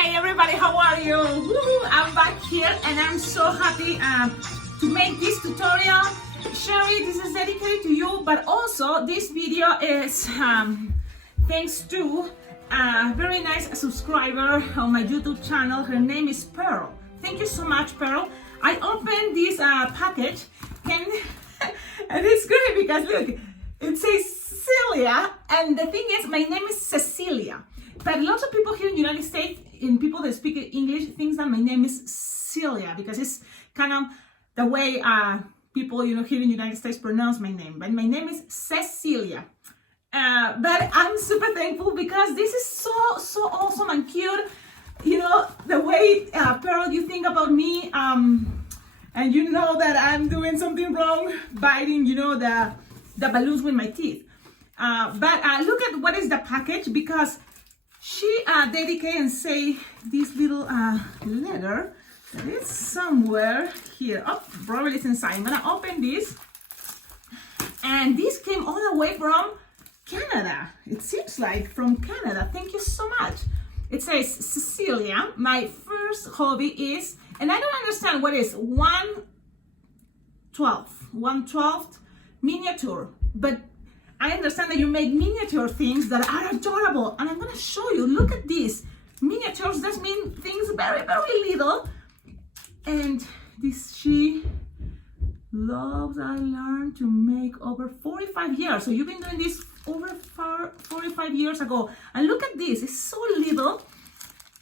Hey everybody, how are you? Woo-hoo, I'm back here and I'm so happy to make this tutorial. Sherry, this is dedicated to you, but also this video is thanks to a very nice subscriber on my YouTube channel. Her name is Pearl. Thank you so much, Pearl. I opened this package and it's great because look, it says Cecilia, and the thing is, my name is Cecilia. But lots of people here in the United States, and people that speak English, think that my name is Celia because it's kind of the way people, here in the United States pronounce my name. But my name is Cecilia. But I'm super thankful because this is so awesome and cute. The way, Pearl, you think about me, and you know that I'm doing something wrong, biting, the balloons with my teeth. But look at what is the package, because she dedicated and say this little letter that is somewhere here. Oh, probably it's inside. I'm gonna open this, and this came all the way from Canada. It seems like from Canada. Thank you so much. It says, Cecilia, my first hobby is, and I don't understand what is 1/12 miniature, but I understand that you make miniature things that are adorable, and I'm gonna show you. Look at this. Miniatures, that mean things very, very little. And this, she loves, I learned to make over 45 years. So you've been doing this over 45 years ago. And look at this, it's so little.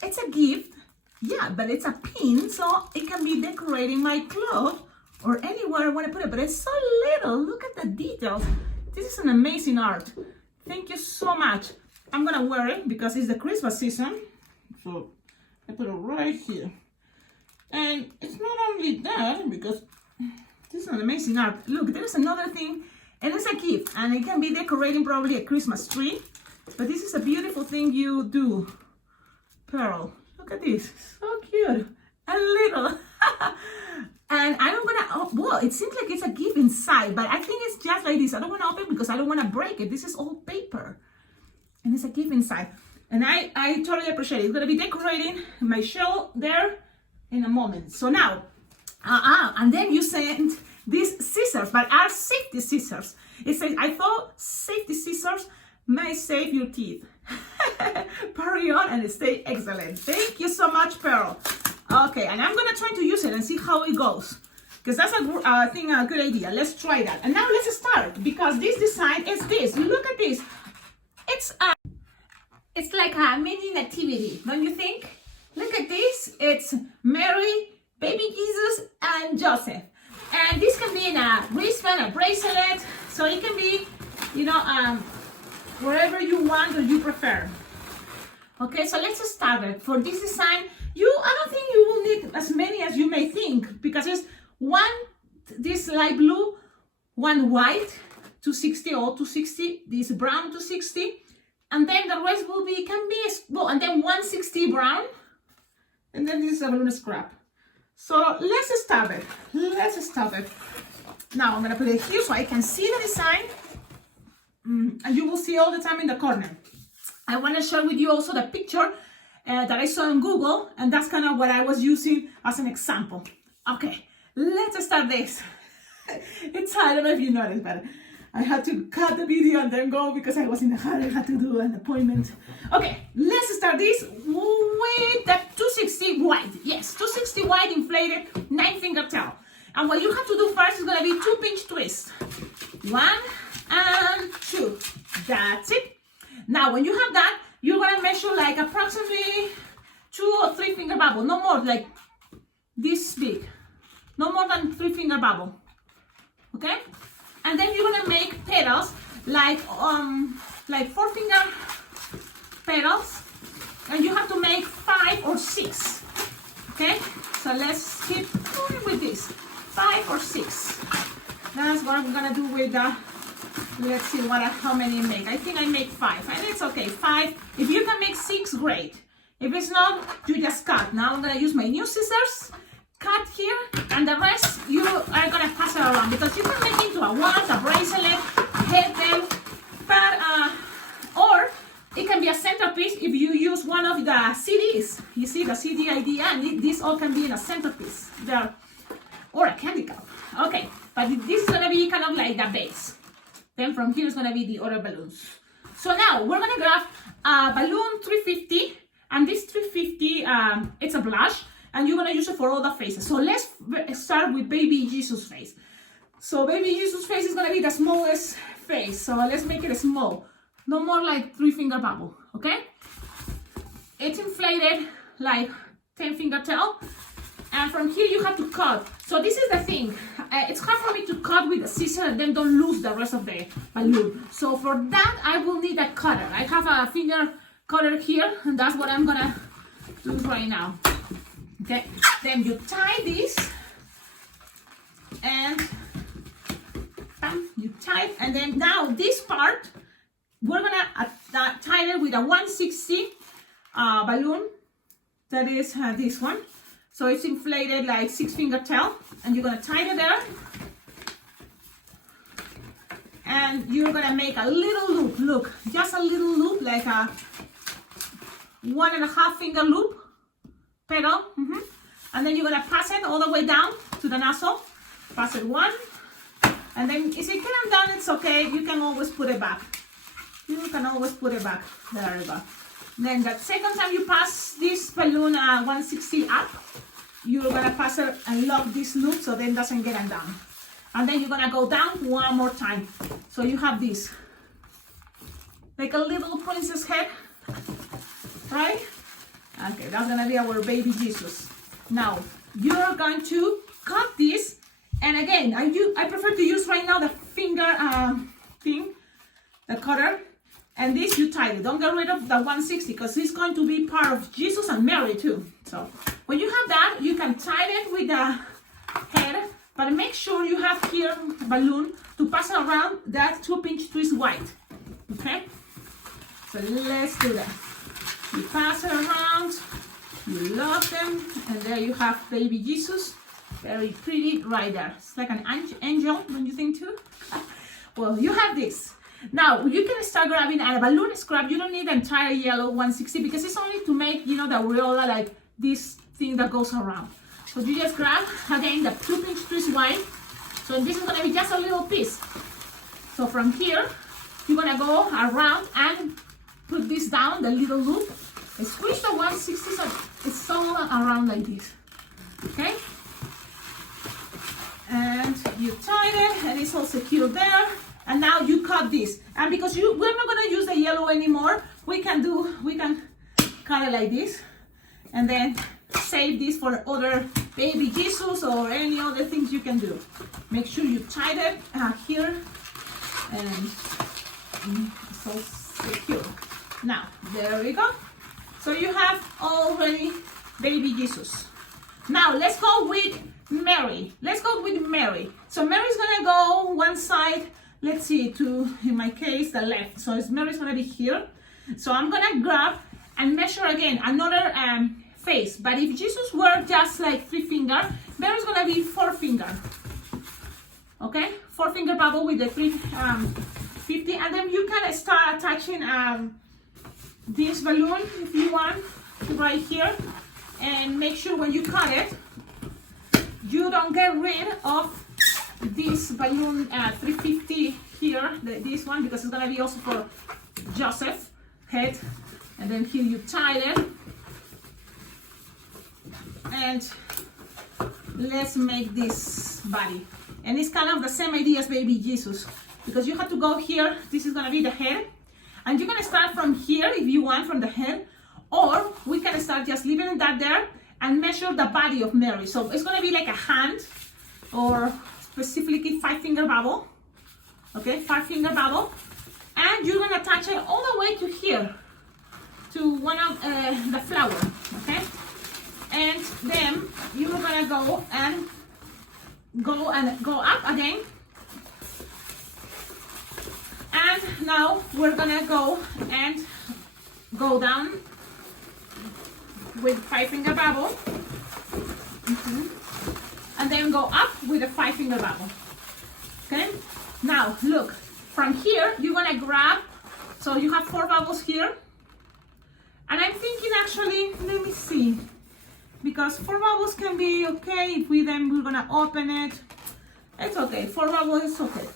It's a gift, yeah, but it's a pin, so it can be decorating my cloth or anywhere I want to put it, but it's so little. Look at the details. This is an amazing art. Thank you so much. I'm gonna wear it because it's the Christmas season. So I put it right here. And it's not only that, because this is an amazing art. Look, there's another thing, and it's a gift, and it can be decorating probably a Christmas tree. But this is a beautiful thing you do, Pearl. Look at this, so cute and little. And I don't wanna, well, it seems like it's a gift inside, but I think it's just like this. I don't wanna open it because I don't wanna break it. This is all paper, and it's a gift inside. And I totally appreciate it. It's gonna be decorating my shelf there in a moment. So now, and then you sent these scissors, but are safety scissors. It says, I thought safety scissors may save your teeth. Carry on and stay excellent. Thank you so much, Pearl. Okay, and I'm gonna try to use it and see how it goes, because that's a good idea. Let's try that. And now let's start, because this design is this. Look at this. It's like a mini nativity, don't you think? Look at this. It's Mary, baby Jesus, and Joseph. And this can be in a wristband, a bracelet, so it can be, wherever you want or you prefer. Okay, so let's start it. For this design, I don't think you will need as many as you may think, because it's this light blue, one white, 260 or 260, this brown 260, and then the rest will be, and then 160 brown, and then this is a balloon scrap. So let's start it. Now I'm gonna put it here so I can see the design, and you will see all the time in the corner. I want to share with you also the picture that I saw on Google, and that's kind of what I was using as an example. Okay, let's start this. I don't know if you noticed, but I had to cut the video and then go because I was in a hurry. I had to do an appointment. Okay, let's start this with the 260 wide. Yes, 260 wide inflated 9-finger tail. And what you have to do first is going to be 2 pinch twists. 1 and 2. That's it. Now, when you have that, you're going to measure like approximately 2 or 3 finger bubble. No more, like this big. No more than 3 finger bubble. Okay? And then you're going to make petals like 4 finger petals. And you have to make 5 or 6. Okay? So let's keep going with this. 5 or 6. That's what I'm going to do with the... Let's see how many I make. I think I make 5, and it's okay. 5. If you can make 6, great. If it's not, you just cut. Now I'm gonna use my new scissors, cut here, and the rest you are gonna pass it around, because you can make into a watch, a bracelet, headband, but or it can be a centerpiece if you use one of the CDs. You see the CD idea, and this all can be in a centerpiece there, or a candy cup. Okay, but this is gonna be kind of like the base. Then from here is gonna be the other balloons. So now we're gonna grab a balloon 350, and this 350, it's a blush, and you're gonna use it for all the faces. So let's start with baby Jesus face. So baby Jesus face is gonna be the smallest face. So let's make it small. No more like 3-finger bubble, okay? It's inflated like 10-finger tail. And from here you have to cut. So this is the thing. It's hard for me to cut with a scissor and then don't lose the rest of the balloon. So for that, I will need a cutter. I have a finger cutter here, and that's what I'm gonna do right now. Okay, then you tie this, and you tie it, and then now this part, we're gonna tie it with a 160 balloon. That is this one. So it's inflated like 6-finger tail, and you're gonna tie it there, and you're gonna make a little loop. Look, just a little loop, like a 1.5-finger loop pedal, and then you're gonna pass it all the way down to the nozzle. Pass it one, and then if it can't down, it's okay. You can always put it back. You can always put it back. There you go. Then the second time you pass this balloon 160 up, you're gonna pass it and lock this loop so then it doesn't get undone. And then you're gonna go down one more time. So you have this, like a little princess head, right? Okay, that's gonna be our baby Jesus. Now, you're going to cut this, and again, I prefer to use right now the finger thing, the cutter. And this you tie it. Don't get rid of the 160 because it's going to be part of Jesus and Mary too. So when you have that, you can tie it with the head, but make sure you have here a balloon to pass around that 2-pinch twist white. Okay? So let's do that. You pass it around, you lock them, and there you have baby Jesus. Very pretty right there. It's like an angel, don't you think too? Well, you have this. Now, you can start grabbing a balloon scrap. You don't need the entire yellow 160 because it's only to make, you know, the aureola, like this thing that goes around. So you just grab, again, the 2-pinch twist white. So this is going to be just a little piece. So from here, you're going to go around and put this down, the little loop. And squeeze the 160 so it's all around like this. Okay? And you tie it, and it's all secure there. And now you cut this, and because we're not gonna use the yellow anymore, we can cut it like this, and then save this for other baby Jesus or any other things you can do. Make sure you tie it here, and it's all secure. Now there we go. So you have already baby Jesus. Now let's go with Mary. Let's go with Mary. So Mary's gonna go one side. Let's see, in my case, the left. So Mary's gonna be here. So I'm gonna grab and measure again another face. But if Jesus were just like 3-finger, Mary's gonna be 4-finger. Okay, 4-finger bubble with the 350, and then you can start attaching this balloon if you want right here, and make sure when you cut it, you don't get rid of this balloon 350 here, this one, because it's gonna be also for Joseph head. And then here you tie it, and let's make this body. And it's kind of the same idea as baby Jesus, because you have to go here. This is gonna be the head, and you're gonna start from here if you want, from the head, or we can start just leaving that there and measure the body of Mary. So it's gonna be like a hand, or specifically 5-finger bubble. Okay, 5-finger bubble, and you're gonna attach it all the way to here, to one of the flower. Okay, and then you're gonna go up again, and now we're gonna go down with 5-finger bubble, and then go up with a 5-finger bubble. Okay, now look, from here you're gonna grab, so you have 4 bubbles here, see, because 4 bubbles can be okay if we're gonna open it. It's okay, 4 bubbles is okay.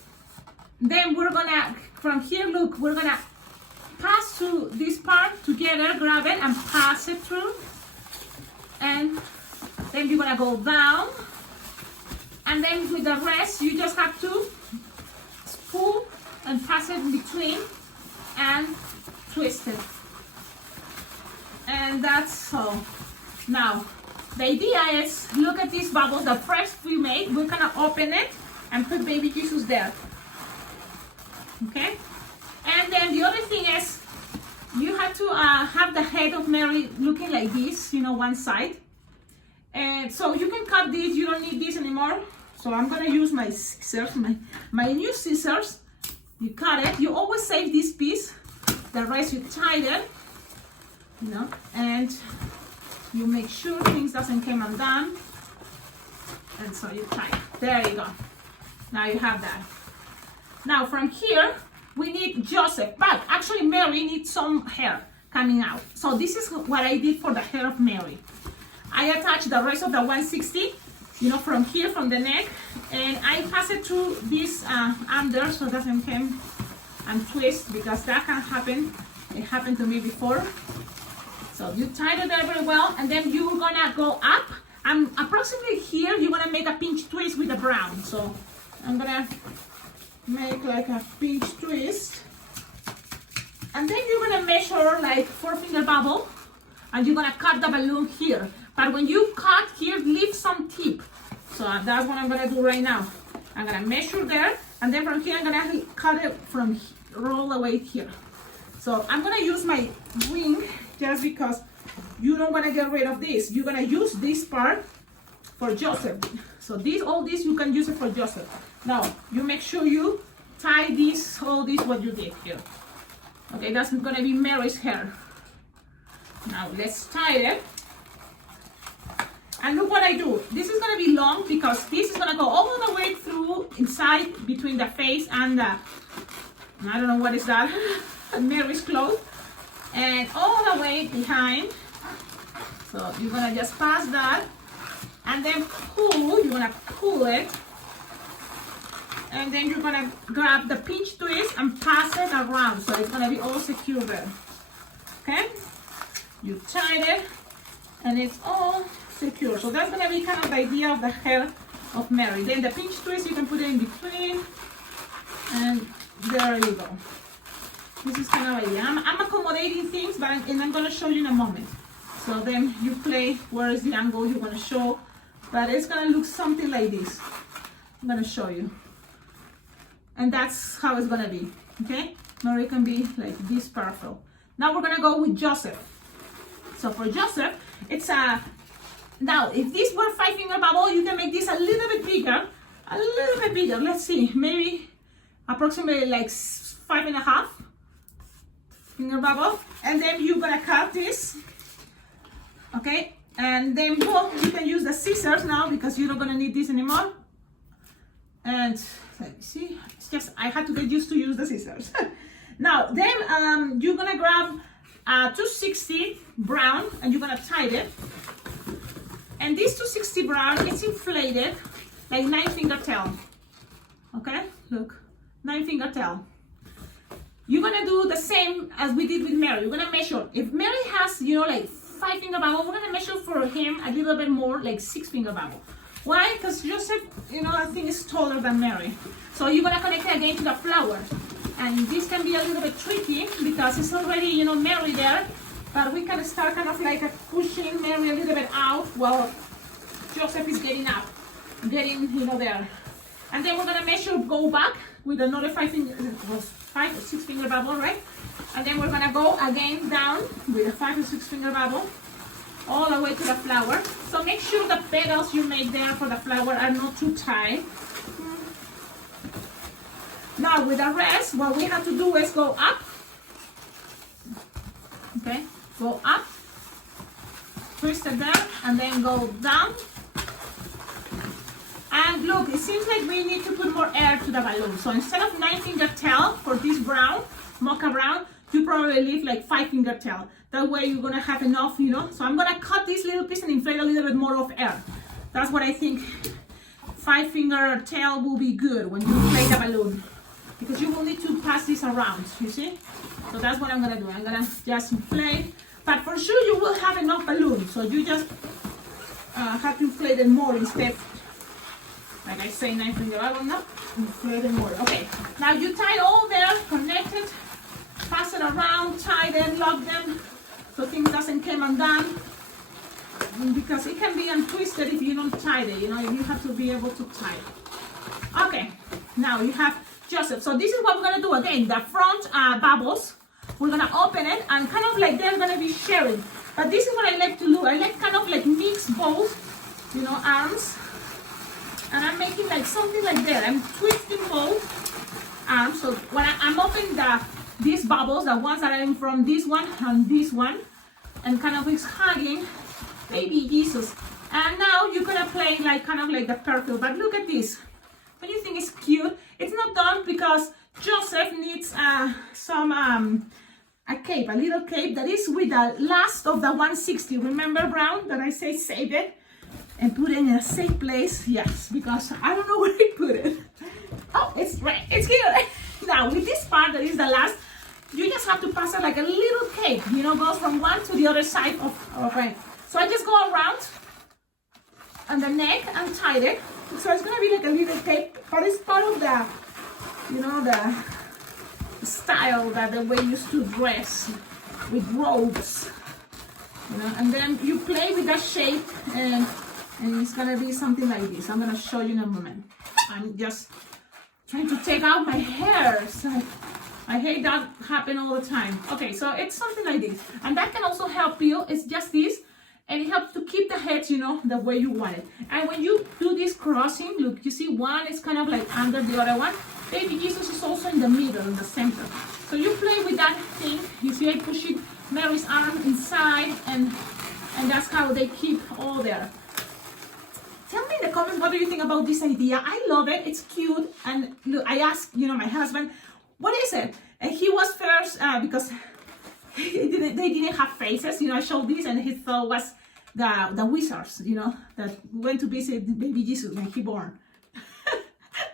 Then we're gonna, from here, look, we're gonna pass through this part together, grab it and pass it through. And then you're gonna go down. And then with the rest, you just have to pull and pass it in between and twist it. And that's all. Now, the idea is, look at these bubbles, the first we made, we're gonna open it and put baby Jesus there. Okay? And then the other thing is, you have to have the head of Mary looking like this, you know, one side. And so you can cut this, you don't need this anymore. So I'm gonna use my scissors, my new scissors. You cut it, you always save this piece, the rest you tie it, you know, and you make sure things doesn't come undone. And so you tie it. There you go. Now you have that. Now from here, we need Joseph, but actually Mary needs some hair coming out. So this is what I did for the hair of Mary. I attached the rest of the 160, you know, from here, from the neck, and I pass it through this under so it doesn't come and twist, because that can happen. It happened to me before. So you tie it there very well, and then you're gonna go up, and approximately here, you're gonna make a pinch twist with the brown. So I'm gonna make like a pinch twist, and then you're gonna measure like 4-finger bubble, and you're gonna cut the balloon here. But when you cut here, leave some tip. So that's what I'm gonna do right now. I'm gonna measure there, and then from here I'm gonna cut it from all the way here. So I'm gonna use my ring just because you don't wanna get rid of this. You're gonna use this part for Joseph. So all this you can use it for Joseph. Now you make sure you tie this, all this what you did here. Okay, that's gonna be Mary's hair. Now let's tie it. And look what I do. This is gonna be long because this is gonna go all the way through inside between the face and the, I don't know what is that, Mary's clothes, and all the way behind. So you're gonna just pass that, and then you're gonna pull it, and then you're gonna grab the pinch twist and pass it around, so it's gonna be all secure there. Okay? You tied it, and it's all secure. So that's gonna be kind of the idea of the hair of Mary. Then the pinch twist, you can put it in between, and there you go. This is kind of idea. I'm accommodating things, but I'm gonna show you in a moment. So then you play where is the angle you want to show, but it's gonna look something like this. I'm gonna show you, and that's how it's gonna be. Okay, Mary can be like this perfect. Now we're gonna go with Joseph. So for Joseph, it's a, now if this were 5-finger bubble, you can make this a little bit bigger, let's see, maybe approximately like 5.5 finger bubble, and then you're gonna cut this. Okay, and then you can use the scissors now because you're not gonna need this anymore. And let me see, it's just I had to get used to use the scissors. Now then you're gonna grab 260 brown, and you're gonna tie it. And this 260 brown is inflated like 9-finger tail. Okay, look, 9-finger tail. You're gonna do the same as we did with Mary. You're gonna measure. If Mary has, you know, like 5-finger bubble, we're gonna measure for him a little bit more, like 6-finger bubble. Why? Because Joseph, you know, I think is taller than Mary. So you're gonna connect it again to the flower. And this can be a little bit tricky because it's already, you know, Mary there. But we can start kind of like pushing Mary a little bit out while Joseph is getting up, you know, there. And then we're gonna measure, go back with another 5 or 6-finger bubble, right? And then we're gonna go again down with a 5 or 6-finger bubble all the way to the flower. So make sure the petals you make there for the flower are not too tight. Now with the rest, what we have to do is go up. Okay, go up, twist it there, and then go down. And look, it seems like we need to put more air to the balloon. So instead of 9-finger tail for this brown, mocha brown, you probably leave like 5-finger tail. That way you're gonna have enough, you know. So I'm gonna cut this little piece and inflate a little bit more of air. That's what I think. 5-finger tail will be good when you inflate a balloon, because you will need to pass this around, you see. So that's what I'm gonna do. I'm gonna just inflate, but for sure you will have enough balloon, so you just have to inflate it more instead. Like I say, 9-finger balloon, no, inflate it more. Okay, now you tie all there, connected, pass it around, tie them, lock them, so things doesn't come undone, because it can be untwisted if you don't tie it, you know, you have to be able to tie it. Okay, now you have Joseph. So this is what we're gonna do again. The front bubbles, we're gonna open it and kind of like they're gonna be sharing. But this is what I like to do. I like kind of like mix both, you know, arms. And I'm making like something like that. I'm twisting both arms. So when I'm opening these bubbles, the ones that are in from this one and this one, and kind of is hugging baby Jesus. And now you're gonna play like kind of like the purple. But look at this. When you think it's cute, it's not done because Joseph needs a cape, a little cape that is with the last of the 160. Remember, Brown, that I say save it and put it in a safe place? Yes, because I don't know where I put it. Oh, it's right, it's here. Now with this part that is the last, you just have to pass it like a little cape, you know, goes from one to the other side of it. So I just go around on the neck and tie it. So it's gonna be like a little cape, but it's part of the, you know, the style that the way you used to dress with robes, you know. And then you play with that shape, and it's gonna be something like this. I'm gonna show you in a moment. I'm just trying to take out my hair, so I hate that happen all the time. Okay, so it's something like this, and that can also help you. It's just this. And it helps to keep the heads, you know, the way you want it. And when you do this crossing, look, you see one is kind of like under the other one. Baby Jesus is also in the middle, in the center. So you play with that thing. You see I push it, Mary's arm inside, and that's how they keep all there. Tell me in the comments, what do you think about this idea? I love it, it's cute. And look, I asked, you know, my husband, what is it? And he was first, because they didn't have faces, you know. I showed this and he thought was the wizards, you know, that went to visit baby Jesus when he born.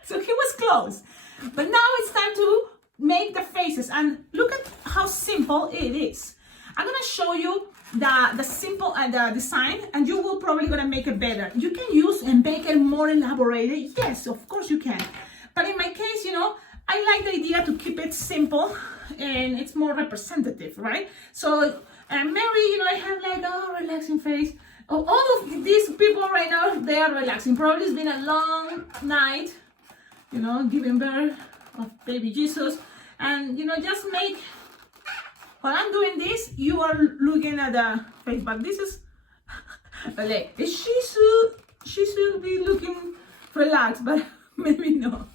So he was close. But now it's time to make the faces, and look at how simple it is. I'm gonna show you the simple the design, and you will probably gonna make it better. You can use and make it more elaborated. Yes, of course you can. But in my case, you know, I like the idea to keep it simple, and it's more representative, right? So Mary, you know, I have like a relaxing face. Oh, all of these people right now, they are relaxing. Probably it's been a long night, you know, giving birth of baby Jesus. And, you know, just make, while I'm doing this, you are looking at the face, but this is, like, she should be looking relaxed, but maybe no.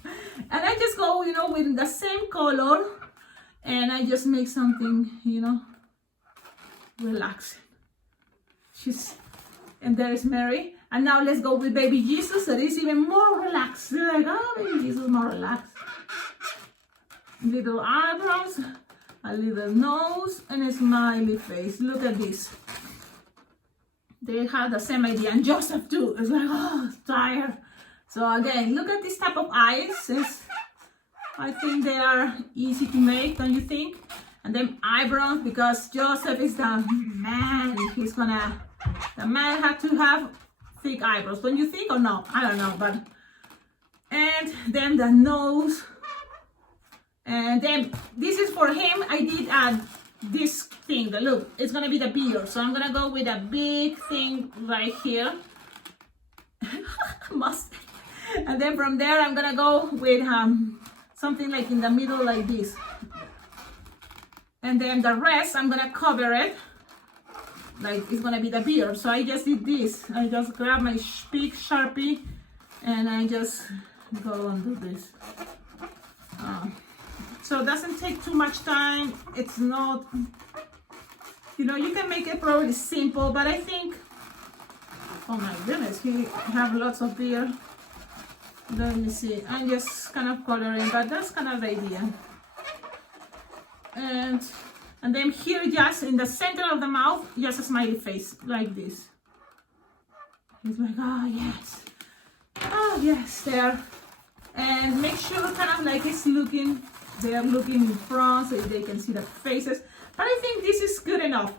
And I just go, you know, with the same color, and I just make something, you know, relaxing. And there is Mary. And now let's go with baby Jesus, that is even more relaxed. You're like, oh, baby Jesus, more relaxed. Little eyebrows, a little nose, and a smiley face. Look at this. They have the same idea, and Joseph too. It's like, oh, tired. So again, look at this type of eyes. I think they are easy to make, don't you think? And then eyebrows, because Joseph is the man. The man had to have thick eyebrows, don't you think, or no? I don't know, but. And then the nose. And then this is for him. I did this thing. Look, it's gonna be the beard. So I'm gonna go with a big thing right here. Mustang. And then from there, I'm gonna go with something like in the middle like this. And then the rest, I'm gonna cover it. Like it's gonna be the beard. So I just did this. I just grab my big Sharpie and I just go and do this. So it doesn't take too much time. It's not, you know, you can make it probably simple, but I think, oh my goodness, he have lots of beard. Let me see, I'm just kind of coloring, but that's kind of the idea. And And then here, just in the center of the mouth, just a smiley face, like this. It's like, oh yes. Oh yes, there. And make sure kind of like it's looking, they're looking in front so they can see the faces. But I think this is good enough.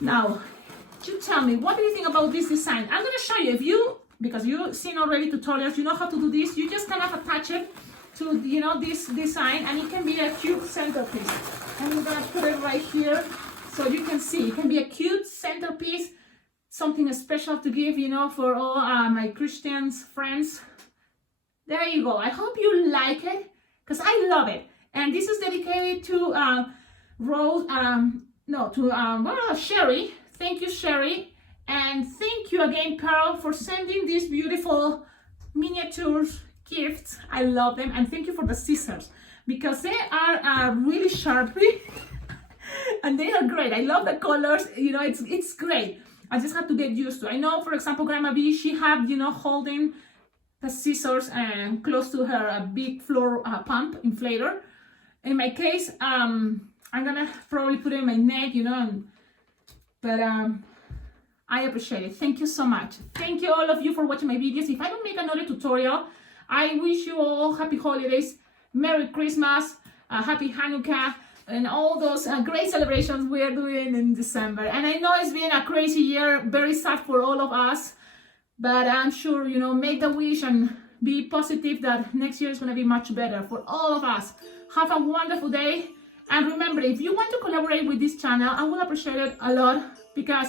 Now, you tell me, what do you think about this design? I'm gonna show you, because you've seen already tutorials, you know how to do this. You just kind of attach it to, you know, this design, and it can be a cute centerpiece. I'm gonna put it right here so you can see. It can be a cute centerpiece, something special to give, you know, for all my Christians friends. There you go. I hope you like it, because I love it. And this is dedicated to Sherry. Thank you, Sherry. And thank you again, Carol, for sending these beautiful miniatures gifts. I love them. And thank you for the scissors, because they are really sharp and they are great. I love the colors. You know, it's great. I just have to get used to. I know, for example, Grandma B, she had, you know, holding the scissors close to her big floor pump inflator. In my case, I'm gonna probably put it in my neck, you know, but I appreciate it. Thank you so much. Thank you all of you for watching my videos. If I don't make another tutorial, I wish you all happy holidays, Merry Christmas, Happy Hanukkah, and all those great celebrations we're doing in December. And I know it's been a crazy year, very sad for all of us, but I'm sure, you know, make the wish and be positive that next year is going to be much better for all of us. Have a wonderful day. And remember, if you want to collaborate with this channel, I will appreciate it a lot, because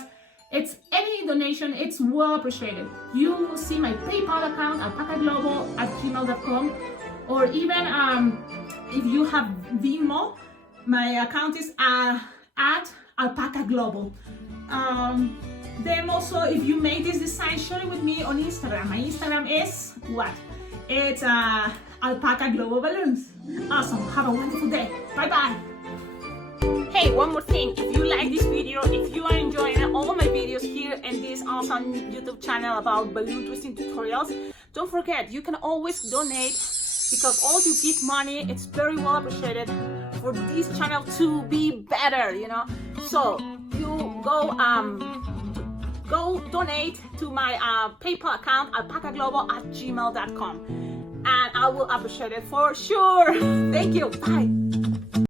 it's any donation, it's well appreciated. You will see my PayPal account, alpacaglobo@gmail.com, or even if you have Venmo, my account is at Alpacaglobo. Then also, if you make this design, share it with me on Instagram. My Instagram is what? It's Alpacaglobo Balloons. Awesome. Have a wonderful day. Bye bye. Hey, one more thing. If you like this video, if you are enjoying all of my videos here in this awesome YouTube channel about balloon twisting tutorials, don't forget, you can always donate, because all you give money, it's very well appreciated for this channel to be better, you know. So you go donate to my PayPal account, alpacaglobo@gmail.com, and I will appreciate it for sure. Thank you. Bye.